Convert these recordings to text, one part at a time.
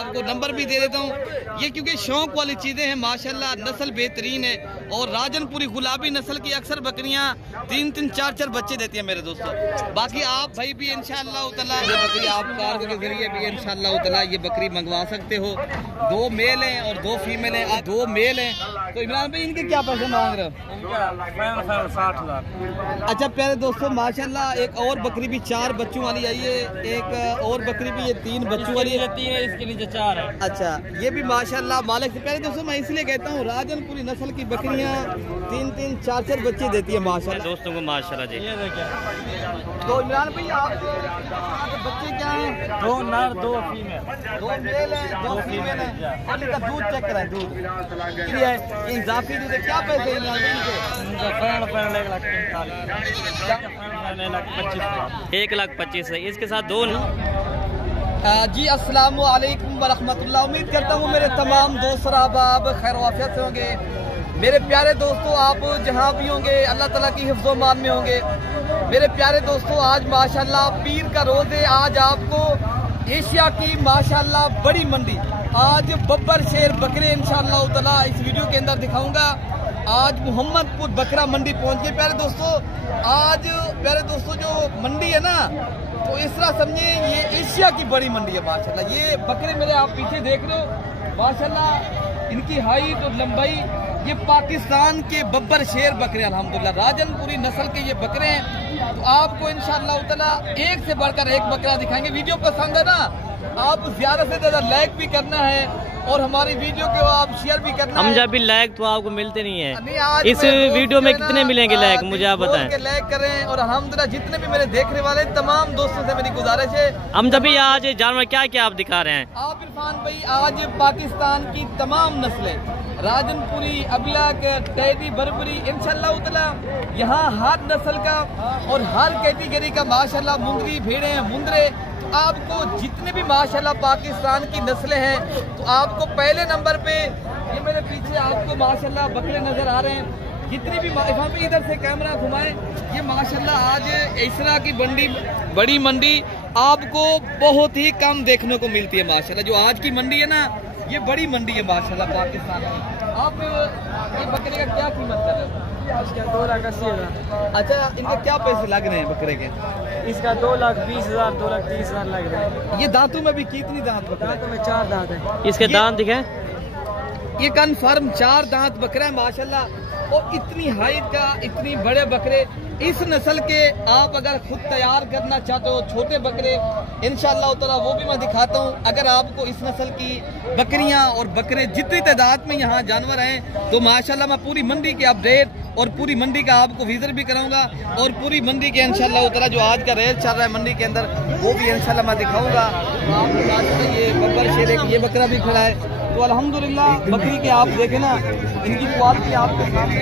आपको नंबर भी दे देता हूँ। ये क्योंकि शौक वाली चीज़ें हैं माशाल्लाह, नस्ल बेहतरीन है और राजनपुरी गुलाबी नस्ल की अक्सर बकरियाँ 3-3 4-4 बच्चे देती हैं मेरे दोस्तों। बाकी आप भाई भी इंशाअल्लाह ताला ये बकरी आप कार्ड के जरिए भी इंशाअल्लाह ताला ये बकरी मंगवा सकते हो। 2 मेल हैं और 2 फीमेल हैं, 2 मेल हैं। तो इमरान भाई इनके क्या पैसे मांग रहे हो? 60,000। अच्छा प्यारे दोस्तों माशाल्लाह एक और बकरी भी 4 बच्चों वाली आई है, एक और बकरी भी ये 3 बच्चों वाली है। 3 है, इसके नीचे 4 है। अच्छा ये भी माशाल्लाह मालिक से। प्यारे दोस्तों मैं इसलिए कहता हूँ राजनपुरी नस्ल की बकरियाँ 3-3 4-4 बच्चे देती है माशाल्लाह दोस्तों को माशाल्लाह जी। ये देखिए तो इमरान भाई आप बच्चे क्या हैं? 2 नर 2 फीमेल। 2 मेल है 2 फीमेल है और इनका दूध चेक कराएं। दूध ये इजाफी दूध है। क्या पैसे इमरान भाई इनके? 1,25,000 है। इसके साथ 2 जी अस्सलाम वालेकुम वरहमतुल्लाह। उम्मीद करता हूँ मेरे तमाम दोस्त आप खैर वाफियत से होंगे। मेरे प्यारे दोस्तों आप जहाँ भी होंगे अल्लाह ताला की हिफ्ज़ो मान में होंगे। मेरे प्यारे दोस्तों आज माशाल्लाह पीर का रोज़ है। आज आपको एशिया की माशाल्लाह बड़ी मंडी आज बब्बर शेर बकरे इंशाअल्लाह ताला इस वीडियो के अंदर दिखाऊंगा। आज मोहम्मदपुर बकरा मंडी पहुंच गए प्यारे दोस्तों। आज प्यारे दोस्तों जो मंडी है ना तो इस तरह समझे ये एशिया की बड़ी मंडी है माशाल्लाह। ये बकरे मेरे आप पीछे देख रहे हो माशाल्लाह, इनकी हाइट और लंबाई ये पाकिस्तान के बब्बर शेर बकरे अल्हम्दुलिल्लाह राजनपुरी नस्ल के ये बकरे हैं। तो आपको इंशाअल्लाह ताला एक से बढ़कर एक बकरा दिखाएंगे। वीडियो पसंद है ना आप ज्यादा से ज्यादा लाइक भी करना है और हमारी वीडियो को आप शेयर भी करना है। जब भी लाइक तो आपको मिलते नहीं है। इस वीडियो में कितने मिलेंगे लाइक मुझे आप बताएं। लाइक करें और अल्हम्दुलिल्लाह जितने भी मेरे देखने वाले तमाम दोस्तों से मेरी गुजारिश है। हम जब भी आज जानवर क्या क्या आप दिखा रहे हैं? आप इरफान भाई आज पाकिस्तान की तमाम नस्लें राजनपुरी अबलक टैडी बरबरी इंशाअल्लाह ताला यहाँ हर नस्ल का और हर कैटेगरी का माशाल्लाह मुंदरी भेड़े मुंदरे आपको जितने भी माशाल्लाह पाकिस्तान की नस्लें हैं तो आपको पहले नंबर पे ये मेरे पीछे आपको माशाल्लाह बकरे नजर आ रहे हैं। जितनी भी इरफान भाई इधर से कैमरा घुमाएं ये माशाल्लाह आज इस तरह की बड़ी मंडी आपको बहुत ही कम देखने को मिलती है माशाल्लाह। जो आज की मंडी है ना ये बड़ी मंडी है माशाल्लाह पाकिस्तान की। आप ये बकरे का क्या कीमत कर रहे हो? इसका 2,80,000। अच्छा इनके क्या पैसे लग रहे हैं बकरे के? इसका 2,20,000 2,30,000 लग रहे हैं। ये दांतों में भी कितनी दांत बकरा है? में 4 दांत है। इसके दांत दिखे ये कन्फर्म 4 दांत बकरा है माशाल्लाह। और इतनी हाइट का इतनी बड़े बकरे इस नस्ल के आप अगर खुद तैयार करना चाहते हो छोटे बकरे इंशाअल्लाह ताला वो भी मैं दिखाता हूँ। अगर आपको इस नस्ल की बकरियाँ और बकरे जितनी तादाद में यहाँ जानवर हैं तो माशाल्लाह मैं पूरी मंडी के अपडेट और पूरी मंडी का आपको विजिट भी कराऊंगा और पूरी मंडी के इंशाअल्लाह ताला जो आज का रेट चल रहा है मंडी के अंदर वो भी इंशाअल्लाह मैं दिखाऊंगा। ये बब्बर शेर ये बकरा भी खड़ा है तो अल्हम्दुलिल्लाह बकरी के आप देखें ना इनकी क्वालिटी आपके सामने।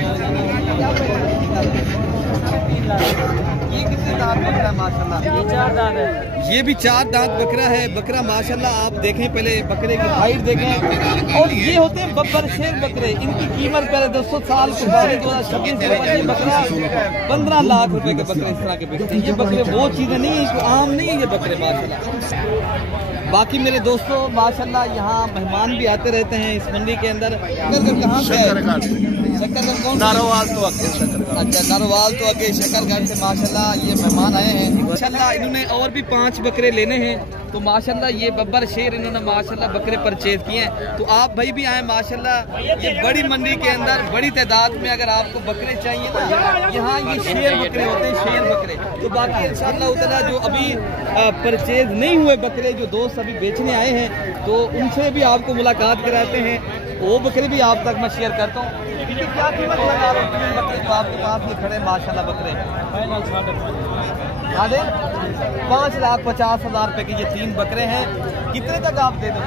ये कितने दांत बकरा है माशाल्लाह? ये 4 दांत है। ये भी 4 दांत बकरा है। बकरा माशाल्लाह आप देखें पहले बकरे की हाइट देखें। और ये होते हैं बब्बर शेर बकरे। इनकी कीमत पहले 200 साल कुर्बानी 2026 बकरा 15 लाख रुपए के बकरे इस तरह के बिकते हैं। ये बकरे वो चीजें नहीं है आम नहीं है ये बकरे माशाल्लाह। बाकी मेरे दोस्तों माशाल्लाह यहाँ मेहमान भी आते रहते हैं इस मंडी के अंदर। कहाँ से शकरगढ़ कौन? नारोवाल तो अच्छा नारोवाल तो आगे शकरगढ़ से माशाल्लाह ये मेहमान आए हैं। माशाल्लाह इन्होंने और भी 5 बकरे लेने हैं तो माशाल्लाह ये बब्बर शेर इन्होंने माशाल्लाह बकरे परचेज किए हैं। तो आप भाई भी आए माशाल्लाह ये बड़ी मंडी के अंदर बड़ी तादाद में अगर आपको बकरे चाहिए ना यहाँ ये शेर बकरे होते हैं शेर बकरे। तो बाकी इंशाअल्लाह ताला जो अभी परचेज नहीं हुए बकरे जो दोस्त अभी बेचने आए हैं तो उनसे भी आपको मुलाकात कराते हैं। वो बकरे भी आप तक मैं शेयर करता हूँ। क्या कीमत लगा रहे हैं बकरे जो आपके पास में खड़े माशाल्लाह बकरे? 5,50,000 रुपए के ये 3 बकरे हैं। कितने तक आप दे दो?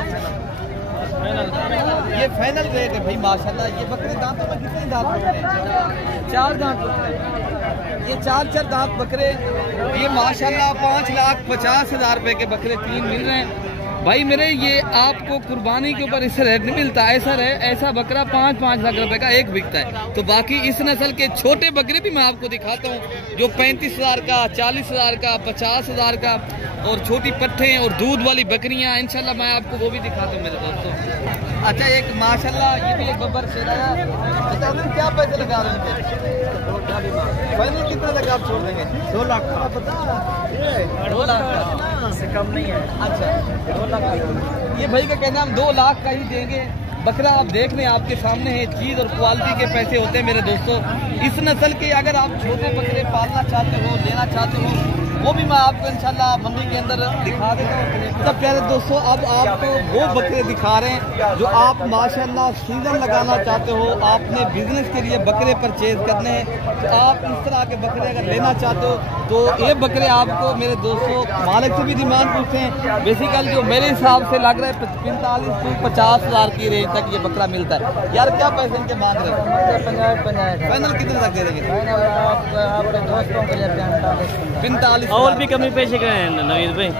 ये फाइनल रेट है भाई माशाल्लाह। ये बकरे दांतों में कितने दांत बकरे हैं? 4 दांत बकरे। ये 4 दांत बकरे ये माशाल्लाह 5,50,000 रुपए के बकरे 3 मिल रहे हैं। भाई मेरे ये आपको कुर्बानी के ऊपर इससे रेट नहीं मिलता, ऐसा बकरा 5-5 लाख रुपए का एक बिकता है। तो बाकी इस नस्ल के छोटे बकरे भी मैं आपको दिखाता हूँ जो 35,000 का, 40,000 का, 50,000 का, और छोटी पट्ठे और दूध वाली बकरियाँ इंशाल्लाह मैं आपको वो भी दिखाता हूँ मेरे दोस्तों। अच्छा एक माशाल्लाह ये भी एक बब्बर शेर है। अच्छा क्या पैसे लगा रहे हैं? फाइनल कितना तक आप छोड़ देंगे? 2 लाख का। 2 लाख से कम नहीं है। अच्छा 2 लाख। ये भाई का कहना हम 2 लाख का ही देंगे। बकरा आप देख लें, आपके सामने है, चीज़ और क्वालिटी के पैसे होते हैं मेरे दोस्तों। इस नस्ल के अगर आप छोटे बकरे पालना चाहते हो, लेना चाहते हो, वो भी मैं आपको इंशाल्लाह मंडी के अंदर दिखा देता हूँ। तब प्यारे दोस्तों अब आपको वो बकरे दिखा रहे हैं जो आप माशाल्लाह सीजन लगाना चाहते हो, आपने बिजनेस के लिए बकरे परचेज करने हैं, तो आप इस तरह के बकरे अगर लेना चाहते हो तो ये बकरे आपको मेरे दोस्तों मालिक से भी डिमांड पूछते हैं। बेसिकली जो मेरे हिसाब से लग रहा है 45 से 50,000 की रेंज तक ये बकरा मिलता है। यार क्या पैसे इनके मांग रहे हैं? फाइनल कितने तक दे देंगे? आपके दोस्तों के लिए 45 और भी कमी पेश करें नवीद भाई।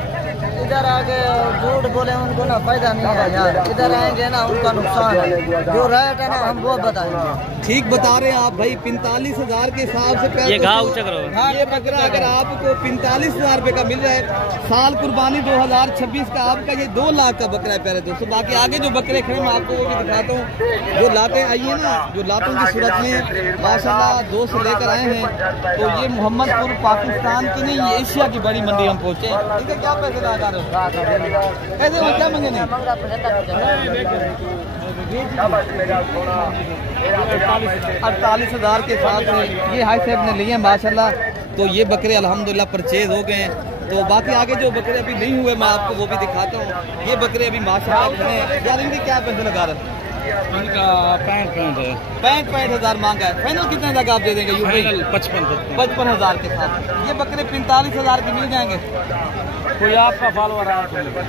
इधर आके झूठ बोले उनको ना फायदा नहीं है यार, इधर आएंगे ना उनका नुकसान है। जो रेट है ना हम वो बताएंगे। ठीक बता रहे हैं आप भाई, 45,000 के हिसाब से ये घाव चक्र ये बकरा अगर आपको 45,000 रुपए का मिल रहा है, साल कुर्बानी 2026 का, आपका ये 2 लाख का बकरा है प्यारे दोस्तों। बाकी आगे जो बकरे खड़े मैं आपको वो भी दिखाता हूँ। जो लाटें आई है ना, जो लाटों की सूरत में माशाल्लाह दोस्त लेकर आए हैं, तो ये मोहम्मदपुर पाकिस्तान की नहीं, ये एशिया की बड़ी मंडी हम पहुँचे हैं। ठीक है क्या पैसे लगा रहे हो? कैसे क्या मंगे नहीं? 48,000 के साथ ये हाई सेब ने लिए माशाल्लाह। तो ये बकरे अल्हम्दुलिल्लाह परचेज हो गए हैं। तो बाकी आगे जो बकरे अभी नहीं हुए मैं आपको वो भी दिखाता हूँ। ये बकरे अभी माशाल्लाह खड़े हैं। यार इनके क्या पैसे लगा रहे हैं? इनका 65,000 मांगा है। फाइनल कितने तक आप दे देंगे? 55,000 के साथ ये बकरे 45,000 के मिल जाएंगे। कोई आपका फॉलोअर है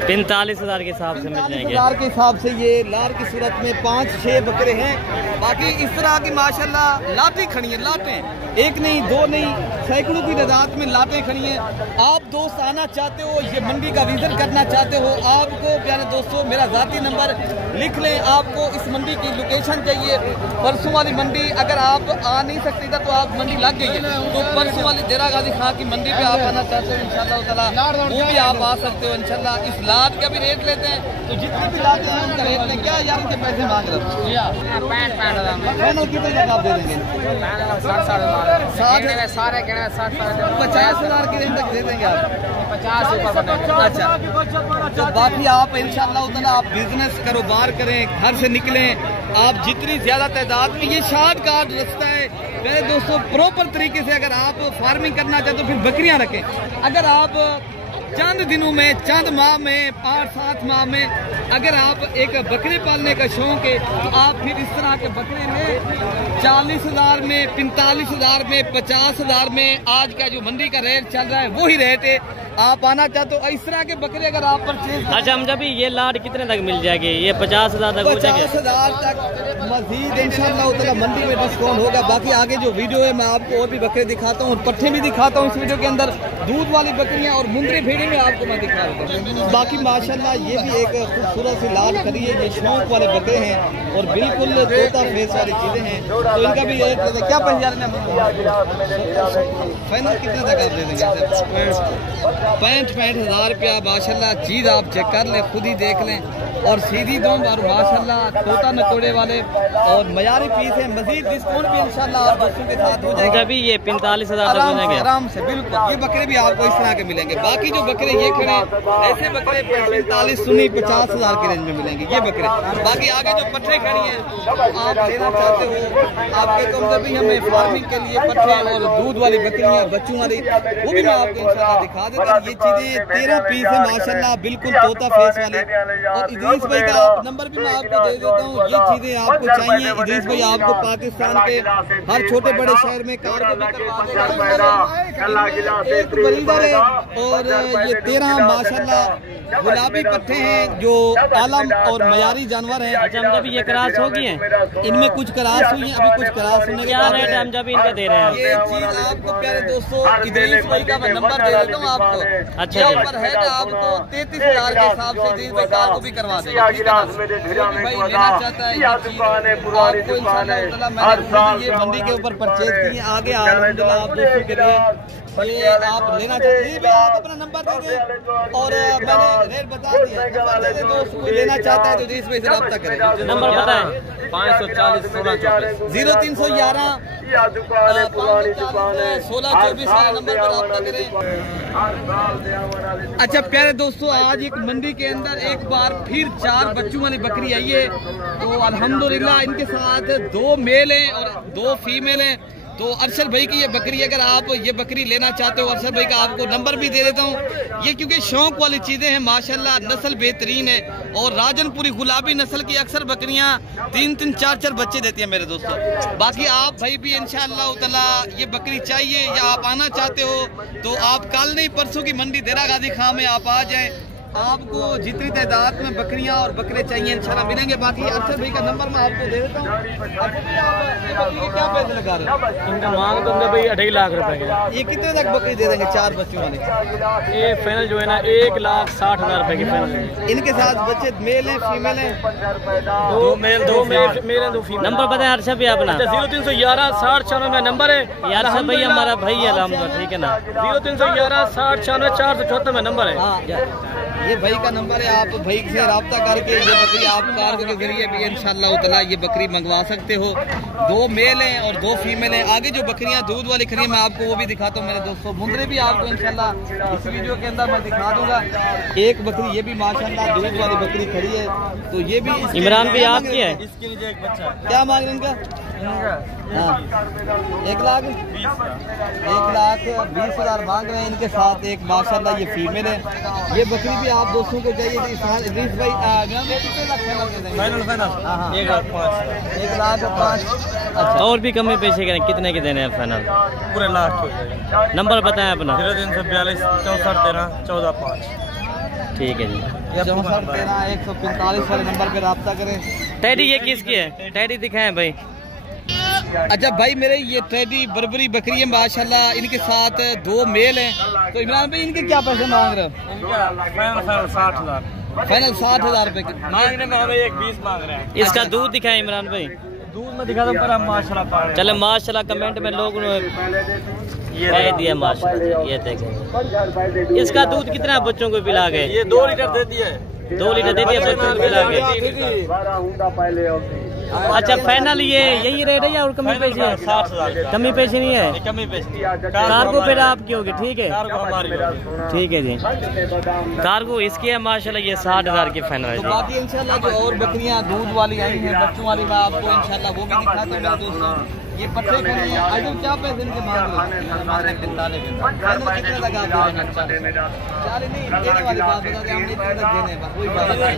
45,000 के हिसाब से मिल जाएंगे। 45,000 के हिसाब से ये लार की सूरत में 5-6 बकरे हैं। बाकी इस तरह की माशाल्लाह लाटें खड़ी हैं, लाटें एक नहीं, दो नहीं, सैकड़ों की तादाद में लाटें खड़ी हैं। आप दोस्त आना चाहते हो, ये मंडी का विजिट करना चाहते हो, आपको प्यारे दोस्तों मेरा ज़ाती नंबर लिख लें। आपको इस मंडी की लोकेशन चाहिए, परसों वाली मंडी अगर आप आ नहीं सकते था तो आप मंडी लग गई है, तो परसों वाली डेरा गाजी खां की मंडी पे आप आना चाहते हो इंशाल्लाह ताला वो भी आप आ सकते हो इंशाल्लाह। इस लाद का भी रेट लेते हैं, तो जितने भी लाते हैं उनका रेट लें। क्या यार उनके पैसे मांग रहे हो? कितने तक आप दे देंगे? 50,000 की रेंज तक दे देंगे आप? 50। अच्छा तो बाकी आप इंशाल्लाह उतना आप बिजनेस कारोबार करें, घर से निकलें, आप जितनी ज्यादा तादाद में, ये शॉर्ट कट रास्ता है मेरे दोस्तों। प्रॉपर तरीके से अगर आप फार्मिंग करना चाहते हो फिर बकरियां रखें। अगर आप चंद दिनों में, चंद माह में, 5-7 माह में अगर आप एक बकरे पालने का शौक है तो आप फिर इस तरह के बकरे में 40,000 में, 45,000 में, 50,000 में आज का जो मंडी का रेट चल रहा है वही रेट है। आप आना चाहते हो इस तरह के बकरे अगर आप परचेज। अच्छा हम जब ये लाट कितने तक मिल जाएगी? ये 50,000 तक? 50,000 तक मजीद इंशाल्लाह उतना मंडी में डिस्काउंट होगा। बाकी आगे जो वीडियो है मैं आपको और भी बकरे दिखाता हूँ, पट्ठे भी दिखाता हूँ इस वीडियो के अंदर, दूध वाली बकरियाँ और मुंदरी भेड़ी में आपको मैं दिखा रहा हूँ। बाकी माशाल्लाह ये भी एक खूबसूरत सी लाट खड़ी है, ये शौक वाले बकरे हैं और बिल्कुल तोता फेस वाली चीजें हैं, तो इनका भी रेट क्या 65,000 फाइनल कितने तक आप दे देंगे? 65,000 रुपया माशाल्लाह। चीज़ आप चेक कर लें, खुद ही देख लें, और सीधी दम और माशाल्लाह तोता नकोड़े वाले और मयारी पीस है। मजीद डिस्काउंट भी इंशाल्लाह आप दोस्तों के साथ हो जाएगा। अभी ये 45,000 आराम से बिल्कुल ये बकरे भी आपको इस तरह के मिलेंगे। बाकी जो बकरे ये खड़े ऐसे बकरे 45,000 की रेंज में मिलेंगे ये बकरे। बाकी आगे जो पट्ठे खड़ी हैं आप लेना चाहते हो, आपके तो अंदर भी हमें फार्मिंग के लिए पट्ठे और दूध वाली बकरियाँ, बच्चों वाली, वो भी मैं आपको इंशाल्लाह दिखा देता हूँ। ये चीजें 13 पीस है माशाल्लाह, बिल्कुल तोता फेस वाली। और इदरीस भाई का नंबर भी मैं आपको दे देता हूँ। ये चीजें आपको चाहिए, इदरीस भाई आपको पाकिस्तान के हर छोटे बड़े शहर में कार को भी करवा देगा। एक मरीज है और ये 13 माशाल्लाह गुलाबी पट्टे हैं जो आलम और मयारी जानवर हैं। अच्छा, हम जब ये क्रॉस हो गई हैं, इनमें कुछ क्रॉस हुई है, अभी कुछ क्रॉस होने के क्या बाद रेट है हम जब इनका दे रहे हैं? ये चीज आपको प्यारे दोस्तों इदरीस भाई का मैं नंबर दे देता हूँ आपको। अच्छा ये ऊपर है ना, आपको 33,000 के हिसाब से इदरीस भाई कार को भी करवा देगा। भाई लेना चाहता है ये चीज आपको इंशाल्लाह मैंने ये मंडी के ऊपर परचेज की है। आगे अल्हम्दुलिल्लाह आप दोस्तों के लिए ये आप लेना चाहते हैं, आप अपना नंबर दे दें और मैंने रेट बता दिया। नंबर दे दें, दोस्त कोई लेना चाहता है तो इदरीस भाई से रब्ता करें। नंबर बताएं। 540 16 0311 1624 वाले नंबर पर रब्ता करें। अच्छा प्यारे दोस्तों, आज एक मंडी के अंदर एक बार फिर 4 बच्चों वाली बकरी आई है। तो अल्हम्दुलिल्लाह इनके साथ 2 मेल हैं और 2 फीमेल हैं। तो अरशद भाई की ये बकरी, अगर आप ये बकरी लेना चाहते हो अरशद भाई का आपको नंबर भी दे देता हूँ। ये क्योंकि शौक वाली चीज़ें हैं, माशाल्लाह नस्ल बेहतरीन है और राजनपुरी गुलाबी नस्ल की अक्सर बकरियाँ 3-3 4-4 बच्चे देती हैं मेरे दोस्तों। बाकी आप भाई भी इंशाअल्लाह ताला ये बकरी चाहिए या आप आना चाहते हो तो आप कल नहीं परसों की मंडी देरा गाजी खां में आप आ जाएँ। आपको जितनी तादाद में बकरियां और बकरे चाहिए इंशाल्लाह मिलेंगे। बाकी अरशद भाई का नंबर मैं आपको दे देता हूँ। अरशद भाई आप ये बकरी के क्या पैसे लगा रहे हो? इनका मांग तो भाई 2.5 लाख रुपए के। ये कितने तक बकरी दे देंगे 4 बच्चों वाले? ये फाइनल जो है ना 1,60,000 रुपए की फाइनल। इनके साथ बच्चे मेल हैं फीमेल हैं? 2 मेल 2 फीमेल। नंबर बताएं अरशद भाई अपना। 0311 60 94 नंबर है यार अरशद भाई हमारा भाई है अलहमदुलिल्लाह, ठीक है ना। 0311 60 94 474 नंबर है। हाँ ये भाई का नंबर है। आप भाई से रब्ता करके ये बकरी आप कार्गो के जरिए भी इंशाल्लाह ताला ये बकरी मंगवा सकते हो। 2 मेल हैं और 2 फीमेल हैं। आगे जो बकरियां दूध वाली खड़ी हैं मैं आपको वो भी दिखाता हूँ मेरे दोस्तों। मुंदरे भी आपको इंशाल्लाह इस वीडियो के अंदर मैं दिखा दूंगा। एक बकरी ये भी माशाल्लाह दूध वाली बकरी खड़ी है। तो ये भी इमरान भी आपकी है। इसके नीचे एक बच्चा क्या मांग रहे हैं इनका? हाँ 1,20,000 मांग रहे हैं। इनके साथ एक माशाल्लाह ये फीमेल है। ये बकरी भी आप दोस्तों को चाहिए इदरीस भाई फाइनल 1,05,000। अच्छा और भी कमी पेशी करें, कितने के देने हैं फाइनल? पूरे लाख के। नंबर बताएं अपना। 0342 64 13 14 5। ठीक है जी। 64 13 145 वाले नंबर पे रब्ता करें। टैडी ये किसकी है? टैडी दिखाएं भाई। अच्छा भाई मेरे ये टैडी बर्बरी बकरी है माशाल्लाह। इनके साथ 2 मेल हैं। तो इमरान भाई इनके क्या पैसे मांग रहे हो? इनका 60,000 फाइनल 60,000 रुपए की मांगने में हमें 1,20 मांग रहे हैं। इसका दूध दिखाएं इमरान भाई। दूध में दिखा दो पर हम माशाल्लाह पा रहे हैं। चले माशाल्लाह कमेंट में लोग ये दिया माशाल्लाह। ये देखें इसका दूध कितना बच्चों को पिला गए? ये 2 लीटर दे दिए। 2 लीटर दे दिया बच्चों को पिला गए। अच्छा फाइनल ये यही रेट है या और कमी पेशी है? 60,000 कमी पेशी नहीं है। कमी पेशी कार्गो फिर आपकी होगी, ठीक है हमारी। ठीक है जी। कार्गो इसकी है माशाल्लाह। ये 60,000 की फाइनल है तो जी। बाकी इंशाल्लाह जो और बकरियां दूध वाली आई हैं बच्चों वाली मैं आपको इंशाल्लाह वो भी दिखाता हूं मेरे दोस्तों। ये पट्टे खड़ी हैं। आज क्या पैसे इनके मांग रहे हैं? 45 कितने लगा आप दे रहे हैं? 40 नहीं देने वाली बात बता दें, हम नहीं तक देने का कोई बात नहीं है।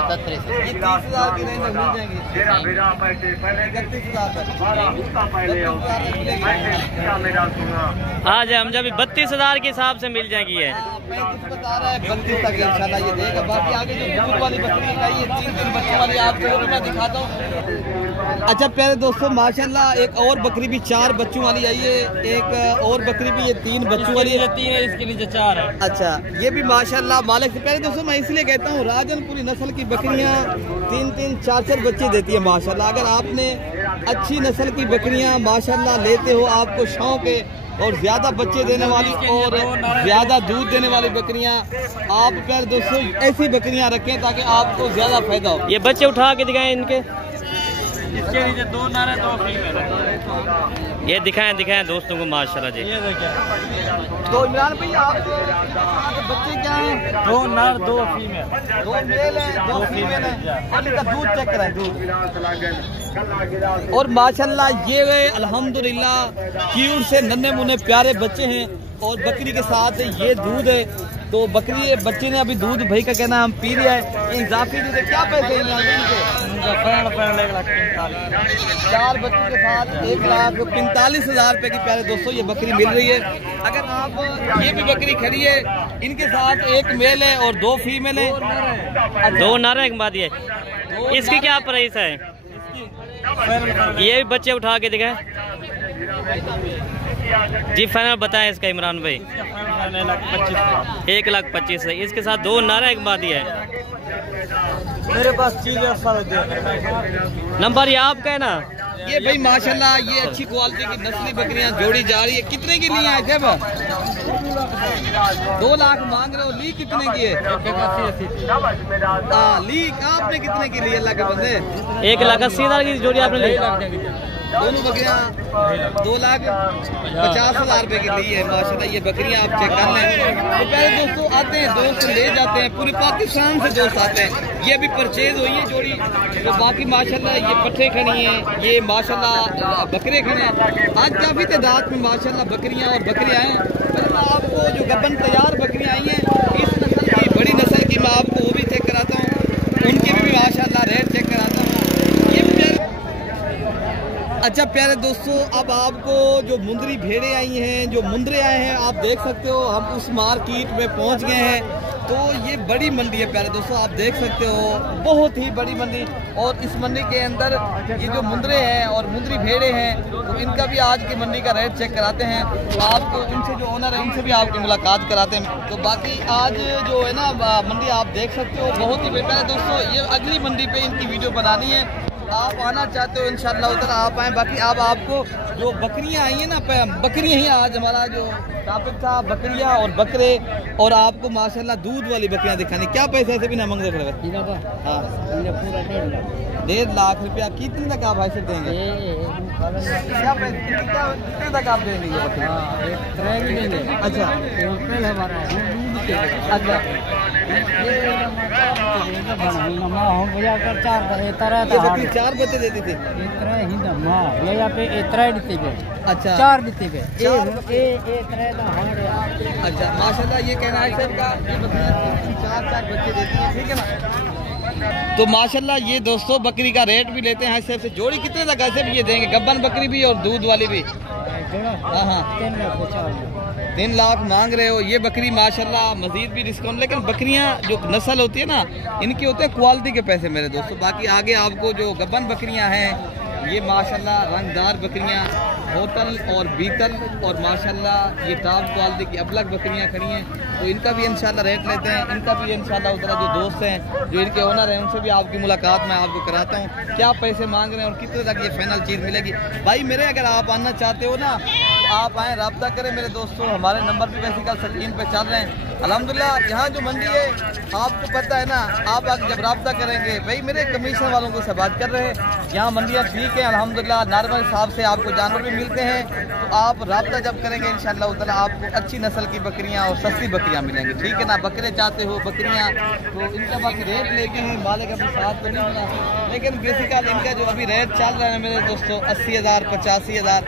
37 ये 30,000 की रेंज में मिल जाएंगी। 31,000 आज हम जब 32,000 के हिसाब से मिल जाएगी है। 35 बता रहा है 32 तक इंशाल्लाह ये देगा। बाकी आगे जो दूध वाली बकरी आई है 3 बच्चों वाली आपको वो भी मैं दिखाता हूँ। अच्छा प्यारे दोस्तों माशाल्लाह एक और बकरी भी 4 बच्चों वाली आई है। एक और बकरी भी ये 3 बच्चों वाली है। 3 है, इसके नीचे 4 है। अच्छा ये भी माशाल्लाह मालिक से प्यारे दोस्तों मैं इसलिए कहता हूँ राजनपुरी नस्ल की बकरियाँ 3-3 4-4 बच्चे देती है माशाल्लाह। अगर आपने अच्छी नस्ल की बकरियाँ माशाल्लाह लेते हो, आपको शौक है और ज्यादा बच्चे देने वाली और ज्यादा दूध देने वाली बकरियां आप प्यारे दोस्तों ऐसी बकरियां रखें ताकि आपको ज्यादा फायदा हो। ये बच्चे उठा के दिखाएं इनके। इसके नीचे 2 नर है 2 फीमेल है। ये दिखाएं दोस्तों को माशाल्लाह जी। ये देखिए तो इमरान भाई आपके बच्चे क्या हैं? 2 नर 2 फीमेल। 2 मेल है 2 फीमेल है। और इनका दूध चेक कराएं दूध। और माशाल्लाह ये अल्हम्दुलिल्लाह क्यूट से नन्हे मुन्ने प्यारे बच्चे हैं और बकरी के साथ ये दूध है। तो बकरी बच्चे ने अभी दूध भाई का कहना हम पी लिया है। इजाफी दूध क्या पैसे हैं यहाँ इनके? 4 बच्चों के साथ 1,45,000 रुपए की प्यारे दोस्तों ये बकरी मिल रही है। अगर आप ये भी बकरी खड़ी है, इनके साथ एक मेल है और 2 फीमेल है। 2 नर एक बाद ये इसकी क्या प्राइस है? ये भी बच्चे उठा के दिखाए जी। फाइनल बताएं इसका इमरान भाई। 1,25,000 है। इसके साथ 2 नर एक बाद है। मेरे पास चीज नंबर ये आपका है ना? ये भाई माशाल्लाह ये अच्छी क्वालिटी की नस्ली बकरियां जोड़ी जा रही है। कितने की ली है जब? 2 लाख मांग रहे हो। ली कितने की है? ली आपने कितने की ली अल्लाह के बंदे? 1,80,000 की जोड़ी आपने ली। दोनों बकरियां 2,50,000 रुपए की ली है माशाल्लाह। ये बकरियां आप चेक कर लें। तो पहले दोस्तों आते हैं, दोस्त ले जाते हैं, पूरे पाकिस्तान से दोस्त आते हैं। ये अभी परचेज हुई है जोड़ी। तो बाकी माशाल्लाह ये पट्ठे खड़ी हैं, ये माशाल्लाह बकरे खड़े हैं। आज काफ़ी तादाद में माशाल्लाह बकरियां और बकरियां हैं। मैं आपको जो गबन तैयार बकरियां आई हैं इस नस्ल की, बड़ी नस्ल की, मैं आपको वो भी चेक कराता हूँ। उनके भी माशाल्लाह रेट चेक कराता हूँ। ये भी अच्छा प्यारे दोस्तों, अब आपको जो मुंदरी भेड़े आई हैं, जो मुंदरे आए हैं, आप देख सकते हो हम उस मार्केट में पहुंच गए हैं। तो ये बड़ी मंडी है प्यारे दोस्तों, आप देख सकते हो बहुत ही बड़ी मंडी। और इस मंडी के अंदर ये जो मुंदरे हैं और मुंदरी भेड़े हैं, तो इनका भी आज की मंडी का रेट चेक कराते हैं। तो आपको उनसे जो ओनर है उनसे भी आपकी मुलाकात कराते हैं। तो बाकी आज जो है ना मंडी आप देख सकते हो बहुत ही प्यारे दोस्तों। ये अगली मंडी पे इनकी वीडियो बनानी है, आप आना चाहते हो इंशाल्लाह उधर आप आएँ। बाकी अब आपको जो बकरियां आई हैं ना, बकरियां ही आज हमारा जो टॉपिक था, बकरियां और बकरे, और आपको माशाल्लाह दूध वाली बकरियां दिखानी। क्या पैसे ऐसे भी ना मंग रहे? हाँ 1.5 लाख रुपया। कितने तक आप ऐसे देंगे? क्या पैसे कितने तक आप देंगे ये बकरी? अच्छा अच्छा 4 बच्चे देती थी। अच्छा 4 देते थे। अच्छा माशाल्लाह ये कहना है सर का, ये बकरियां 4 बच्चे देती हैं, ठीक है ना। तो माशाल्लाह ये दोस्तों बकरी का रेट भी लेते हैं ऐसे। जोड़ी कितने तक ऐसे भी ये देंगे? गब्बन बकरी भी और दूध वाली भी? हाँ 3 लाख मांग रहे हो। ये बकरी माशाल्लाह मजीद भी डिस्काउंट, लेकिन बकरियां जो नस्ल होती है ना इनके होते हैं क्वालिटी के पैसे मेरे दोस्तों। बाकी आगे आपको जो गब्बन बकरियां हैं ये माशाल्लाह रंगदार बकरियां, होटल और बीतल और माशाल्लाह ये टॉप क्वालिटी की अबलग बकरियां खड़ी हैं। तो इनका भी इंशाल्लाह रेट लेते हैं। इनका भी इंशाल्लाह उधर जो दोस्त हैं जो इनके ओनर हैं उनसे भी आपकी मुलाकात मैं आपको कराता हूँ। क्या पैसे मांग रहे हैं और कितने तक ये फाइनल चीज़ मिलेगी। भाई मेरे अगर आप आना चाहते हो ना आप आएँ, रब्ता करें मेरे दोस्तों। हमारे नंबर भी वैसे कल स्क्रीन पे चल रहे हैं। अल्हम्दुलिल्लाह यहाँ जो मंडी है आपको पता है ना, आप जब रब्ता करेंगे, भाई मेरे कमीशन वालों को से बात कर रहे हैं, यहाँ मंडियाँ ठीक है अल्हम्दुलिल्लाह, नॉर्मल हिसाब से आपको जानवर भी मिलते हैं। तो आप रब्ता जब करेंगे इंशाअल्लाह ताला आपको अच्छी नस्ल की बकरियाँ और सस्ती बकरियाँ मिलेंगी, ठीक है ना। बकरे चाहते हो बकरियाँ, तो इनका बाकी रेट लेके हैं, मालिक अभी साथ तो नहीं मिला, लेकिन बेसिकल इनका जो अभी रेट चल रहा है मेरे दोस्तों 80,000 85,000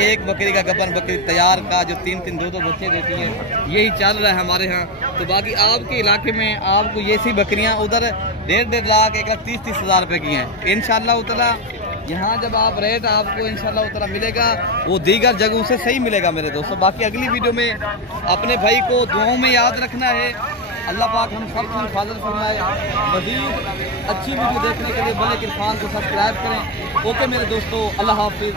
एक बकरी का गबन बकरी तैयार का जो 3-3 2-2 बच्चे देती है, यही चल रहा है हमारे यहाँ। तो बाकी आपके इलाके में आपको ये सी बकरियाँ उधर 1.5 लाख 1,30,000 रुपये की हैं इंशाअल्लाह ताला। यहाँ जब आप रेट आपको इंशाअल्लाह ताला मिलेगा वो दीगर जगहों से सही मिलेगा मेरे दोस्तों। बाकी अगली वीडियो में अपने भाई को दुआओं में याद रखना है। अल्लाह पाक हम सब को हिफाजत फरमाए। मज़ीद अच्छी वीडियो देखने के लिए बने इरफान को सब्सक्राइब करें। ओके मेरे दोस्तों, अल्लाह हाफिज़।